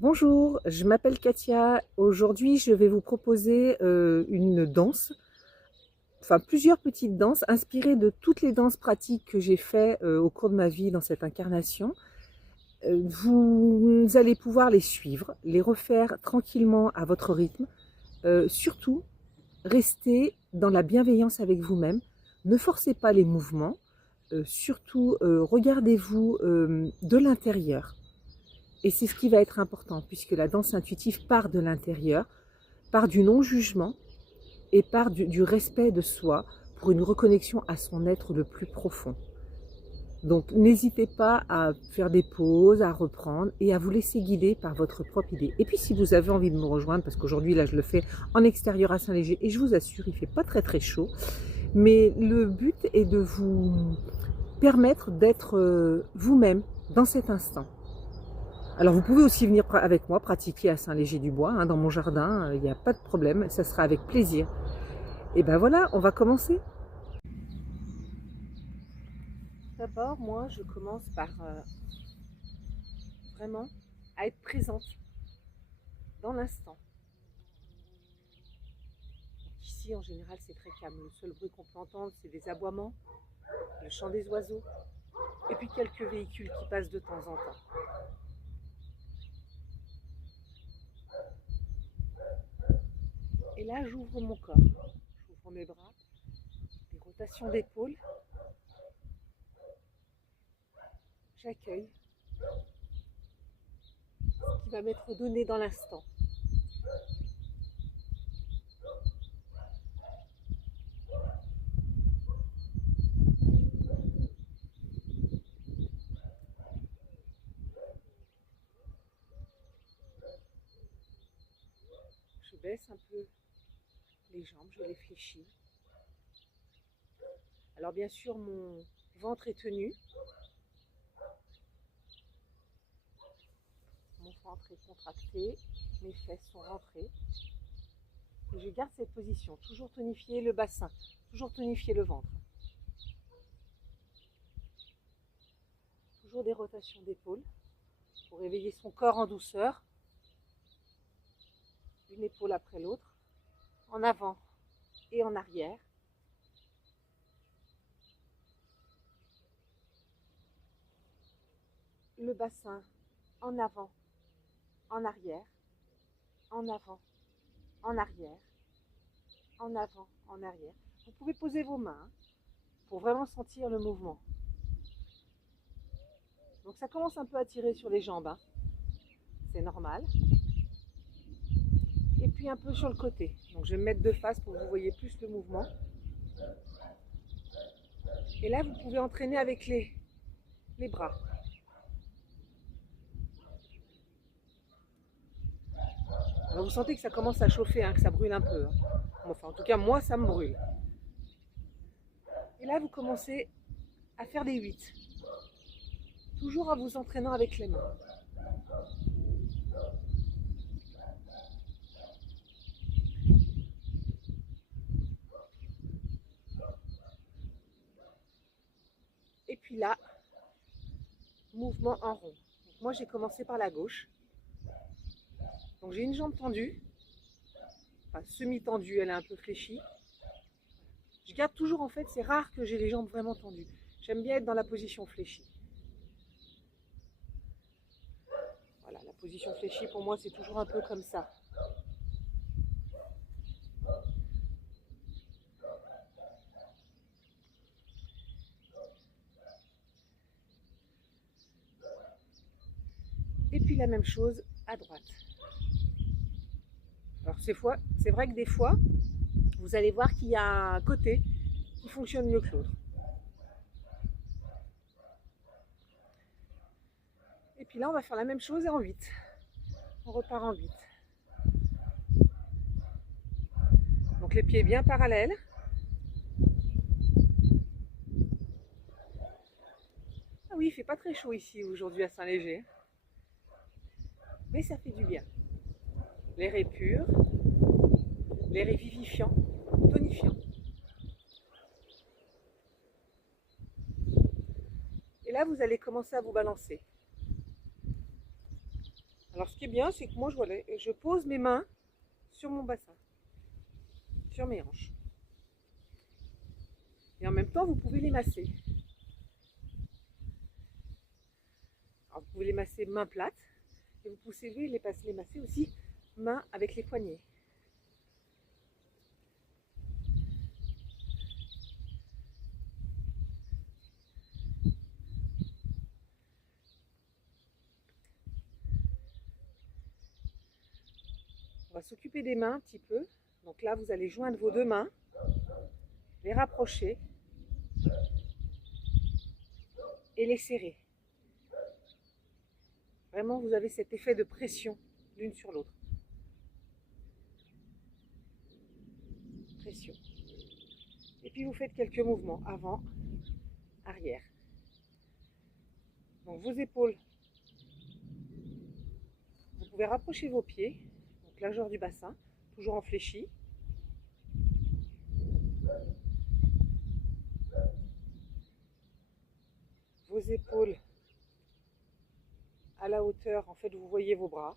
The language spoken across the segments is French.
Bonjour, je m'appelle Katia. Aujourd'hui, je vais vous proposer une danse, enfin plusieurs petites danses inspirées de toutes les danses pratiques que j'ai fait au cours de ma vie dans cette incarnation. Vous allez pouvoir les suivre, les refaire tranquillement à votre rythme. Surtout, restez dans la bienveillance avec vous-même. Ne forcez pas les mouvements. Surtout, regardez-vous de l'intérieur. Et c'est ce qui va être important, puisque la danse intuitive part de l'intérieur, part du non-jugement et part du respect de soi pour une reconnexion à son être le plus profond. Donc n'hésitez pas à faire des pauses, à reprendre et à vous laisser guider par votre propre idée. Et puis si vous avez envie de me rejoindre, parce qu'aujourd'hui là je le fais en extérieur à Saint-Léger et je vous assure il fait pas très chaud, mais le but est de vous permettre d'être vous-même dans cet instant. Alors vous pouvez aussi venir avec moi pratiquer à Saint-Léger-du-Bois, hein, dans mon jardin, il n'y a pas de problème, ça sera avec plaisir. Et ben voilà, on va commencer. D'abord, moi, je commence par vraiment à être présente dans l'instant. Ici, en général, c'est très calme. Le seul bruit qu'on peut entendre, c'est des aboiements, le chant des oiseaux, et puis quelques véhicules qui passent de temps en temps. Et là, j'ouvre mon corps, j'ouvre mes bras, des rotations d'épaules, j'accueille ce qui va m'être donné dans l'instant. Je baisse un peu les jambes, je les fléchis. Alors bien sûr, mon ventre est tenu, mon ventre est contracté, mes fesses sont rentrées. Et je garde cette position, toujours tonifier le bassin, toujours tonifier le ventre. Toujours des rotations d'épaules pour réveiller son corps en douceur, une épaule après l'autre, en avant et en arrière. Le bassin en avant, en arrière, en avant, en arrière, en avant, en arrière. Vous pouvez poser vos mains pour vraiment sentir le mouvement. Donc ça commence un peu à tirer sur les jambes, hein. C'est normal. Et puis un peu sur le côté. Donc je vais me mettre de face pour que vous voyez plus le mouvement. Et là, vous pouvez entraîner avec les bras. Alors vous sentez que ça commence à chauffer, hein, que ça brûle un peu, hein. Enfin, en tout cas, moi, ça me brûle. Et là, vous commencez à faire des 8. Toujours en vous entraînant avec les mains. Et puis là, mouvement en rond. Donc moi, j'ai commencé par la gauche. Donc j'ai une jambe tendue, enfin semi-tendue, elle est un peu fléchie. Je garde toujours, en fait, c'est rare que j'ai les jambes vraiment tendues. J'aime bien être dans la position fléchie. Voilà, la position fléchie, pour moi, c'est toujours un peu comme ça. Et puis la même chose à droite. Alors c'est vrai que des fois, vous allez voir qu'il y a un côté qui fonctionne mieux que l'autre. Et puis là, on va faire la même chose et en 8. On repart en 8. Donc les pieds bien parallèles. Ah oui, il fait pas très chaud ici aujourd'hui à Saint-Léger. Mais ça fait du bien. L'air est pur, l'air est vivifiant, tonifiant. Et là, vous allez commencer à vous balancer. Alors ce qui est bien, c'est que moi je pose mes mains sur mon bassin, sur mes hanches. Et en même temps, vous pouvez les masser. Alors, vous pouvez les masser main plate et vous pouvez les masser aussi main avec les poignets. On va s'occuper des mains un petit peu. Donc là, vous allez joindre vos deux mains, les rapprocher et les serrer. Vraiment, vous avez cet effet de pression l'une sur l'autre. Pression. Et puis vous faites quelques mouvements avant, arrière. Donc vos épaules, vous pouvez rapprocher vos pieds, donc largeur du bassin, toujours en fléchi. Vos épaules à la hauteur, en fait, vous voyez vos bras.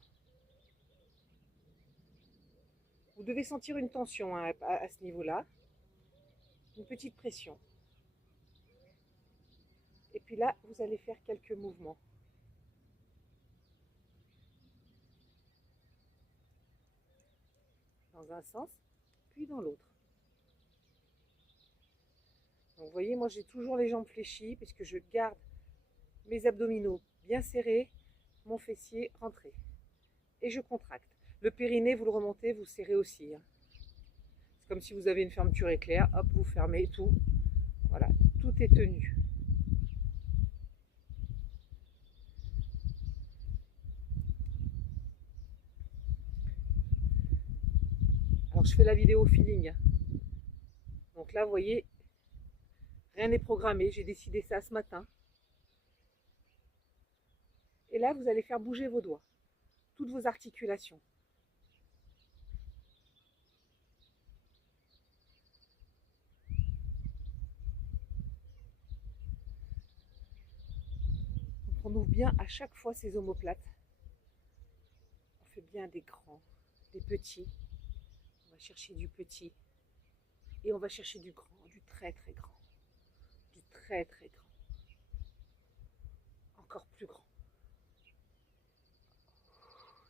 Vous devez sentir une tension à ce niveau-là, une petite pression. Et puis là, vous allez faire quelques mouvements. Dans un sens, puis dans l'autre. Donc vous voyez, moi j'ai toujours les jambes fléchies puisque je garde mes abdominaux bien serrés, mon fessier rentré. Et je contracte. Le périnée, vous le remontez, vous serrez aussi. C'est comme si vous avez une fermeture éclair, hop, vous fermez tout. Voilà, tout est tenu. Alors je fais la vidéo feeling. Donc là, vous voyez, rien n'est programmé, j'ai décidé ça ce matin. Et là, vous allez faire bouger vos doigts, toutes vos articulations. Donc on ouvre bien à chaque fois ces omoplates. On fait bien des grands, des petits. On va chercher du petit. Et on va chercher du grand, du très très grand. Du très très grand. Encore plus grand.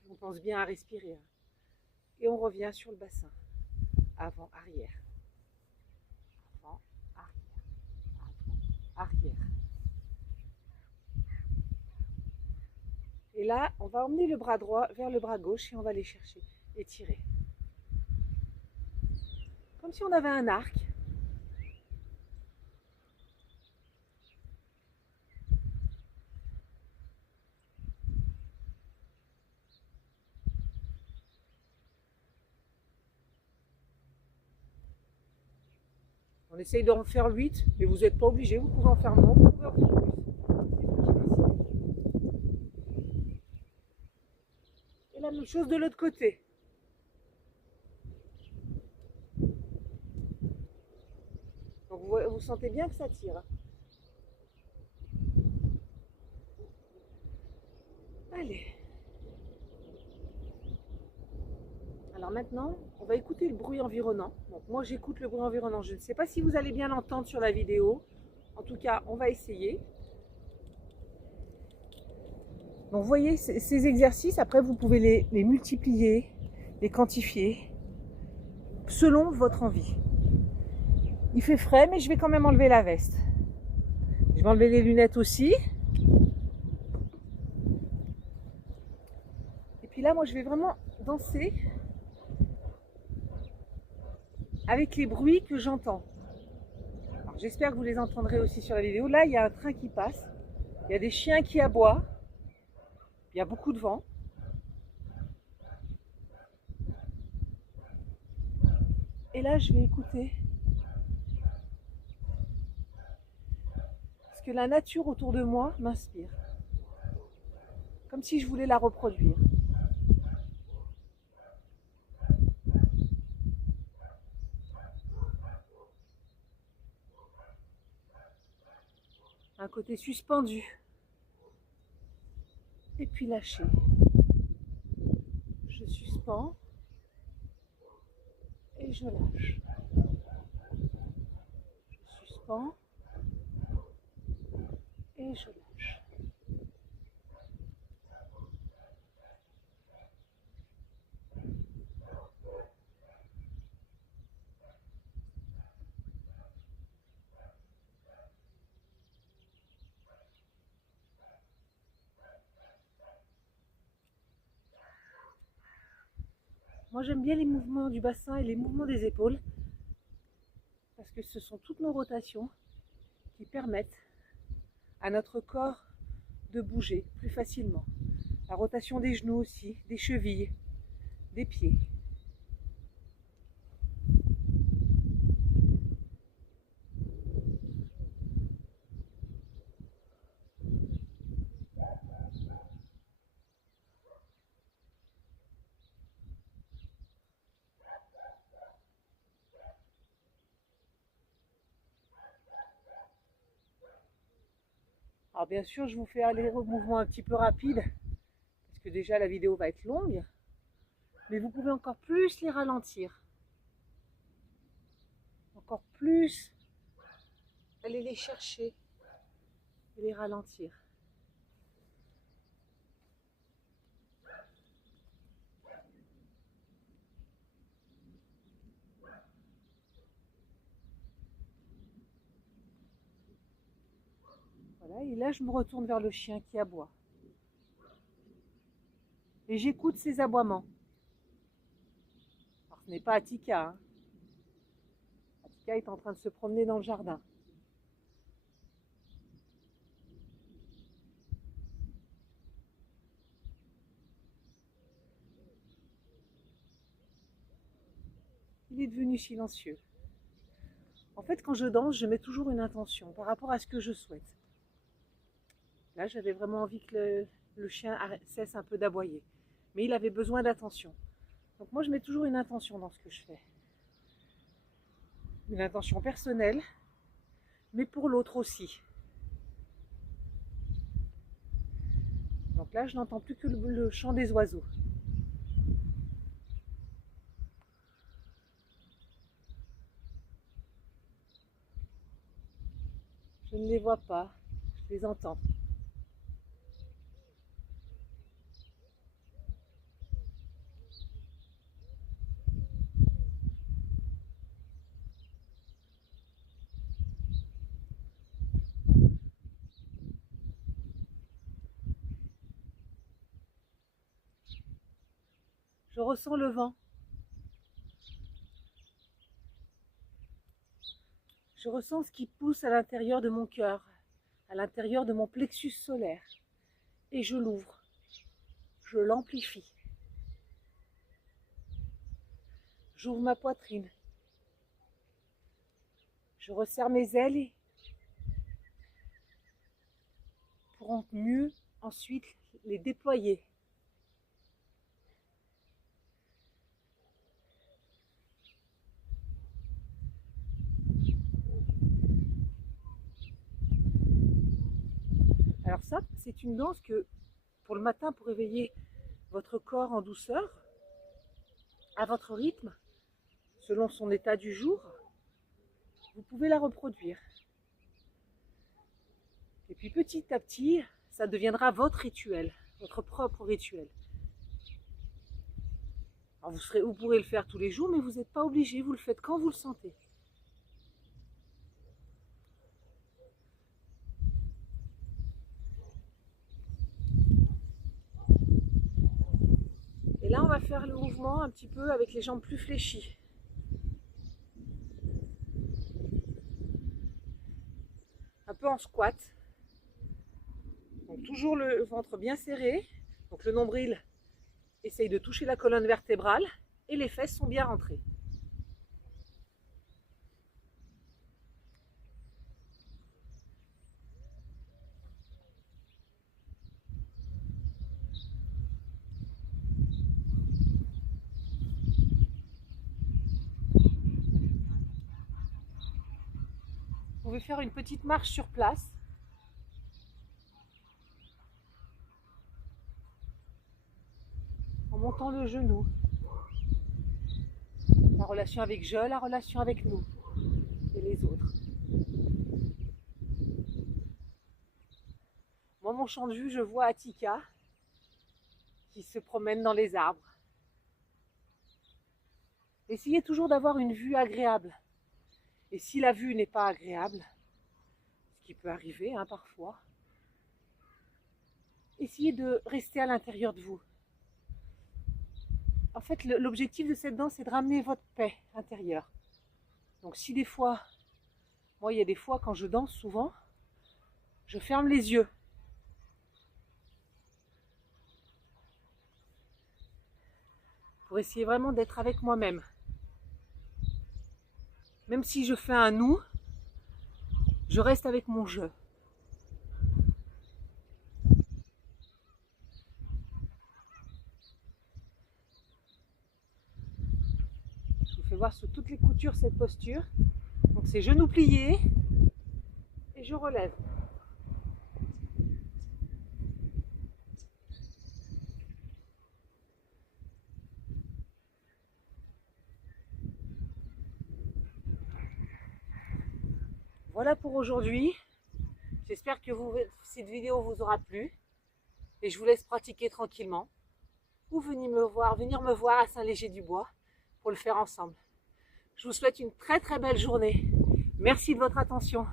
On pense bien à respirer. Et on revient sur le bassin. Avant, arrière. Avant, arrière. Avant, arrière. Et là, on va emmener le bras droit vers le bras gauche et on va aller chercher et tirer. Comme si on avait un arc. On essaye d'en faire 8, mais vous n'êtes pas obligé, vous pouvez en faire moins, vous pouvez en faire plus. Et la même chose de l'autre côté. Donc vous sentez bien que ça tire. Allez. Alors maintenant, on va écouter le bruit environnant. Donc moi j'écoute le bruit environnant. Je ne sais pas si vous allez bien l'entendre sur la vidéo. En tout cas, on va essayer. Donc vous voyez, ces exercices, après vous pouvez les multiplier, les quantifier, selon votre envie. Il fait frais, mais je vais quand même enlever la veste. Je vais enlever les lunettes aussi. Et puis là, moi je vais vraiment danser avec les bruits que j'entends. J'espère que vous les entendrez aussi sur la vidéo. Là, il y a un train qui passe. Il y a des chiens qui aboient. Il y a beaucoup de vent. Et là, je vais écouter ce que la nature autour de moi m'inspire. Comme si je voulais la reproduire. Un côté suspendu. Et puis lâché. suspends et je lâche. Je suspends et je lâche. Moi j'aime bien les mouvements du bassin et les mouvements des épaules parce que ce sont toutes nos rotations qui permettent à notre corps de bouger plus facilement. La rotation des genoux aussi, des chevilles, des pieds. Alors bien sûr, je vous fais aller au mouvement un petit peu rapide, parce que déjà la vidéo va être longue, mais vous pouvez encore plus les ralentir. Encore plus aller les chercher et les ralentir. Voilà, et là je me retourne vers le chien qui aboie. Et j'écoute ses aboiements. Alors ce n'est pas Attika, hein. Attika est en train de se promener dans le jardin. Il est devenu silencieux. En fait, quand je danse, je mets toujours une intention par rapport à ce que je souhaite. Là, j'avais vraiment envie que le chien cesse un peu d'aboyer. Mais il avait besoin d'attention. Donc moi, je mets toujours une intention dans ce que je fais. Une intention personnelle, mais pour l'autre aussi. Donc là, je n'entends plus que le chant des oiseaux. Je ne les vois pas, je les entends. Je ressens le vent. Je ressens ce qui pousse à l'intérieur de mon cœur, à l'intérieur de mon plexus solaire. Et je l'ouvre. Je l'amplifie. J'ouvre ma poitrine. Je resserre mes ailes pour mieux ensuite les déployer. Alors ça, c'est une danse que pour le matin, pour réveiller votre corps en douceur, à votre rythme, selon son état du jour, vous pouvez la reproduire. Et puis petit à petit, ça deviendra votre rituel, votre propre rituel. Alors vous pourrez le faire tous les jours, mais vous n'êtes pas obligé, vous le faites quand vous le sentez. Et là, on va faire le mouvement un petit peu avec les jambes plus fléchies. Un peu en squat. Donc toujours le ventre bien serré. Donc le nombril essaye de toucher la colonne vertébrale et les fesses sont bien rentrées. Vous pouvez faire une petite marche sur place. En montant le genou. La relation avec je, la relation avec nous et les autres. Moi, mon champ de vue, je vois Attika qui se promène dans les arbres. Essayez toujours d'avoir une vue agréable. Et si la vue n'est pas agréable, ce qui peut arriver parfois, essayez de rester à l'intérieur de vous. En fait, l'objectif de cette danse, c'est de ramener votre paix intérieure. Donc si des fois, moi il y a des fois quand je danse souvent, je ferme les yeux. Pour essayer vraiment d'être avec moi-même. Même si je fais un nous, je reste avec mon je. Je vous fais voir sous toutes les coutures cette posture. Donc c'est genoux pliés et je relève. Voilà pour aujourd'hui. J'espère que cette vidéo vous aura plu et je vous laisse pratiquer tranquillement ou venir me voir à Saint-Léger-du-Bois pour le faire ensemble. Je vous souhaite une très très belle journée. Merci de votre attention.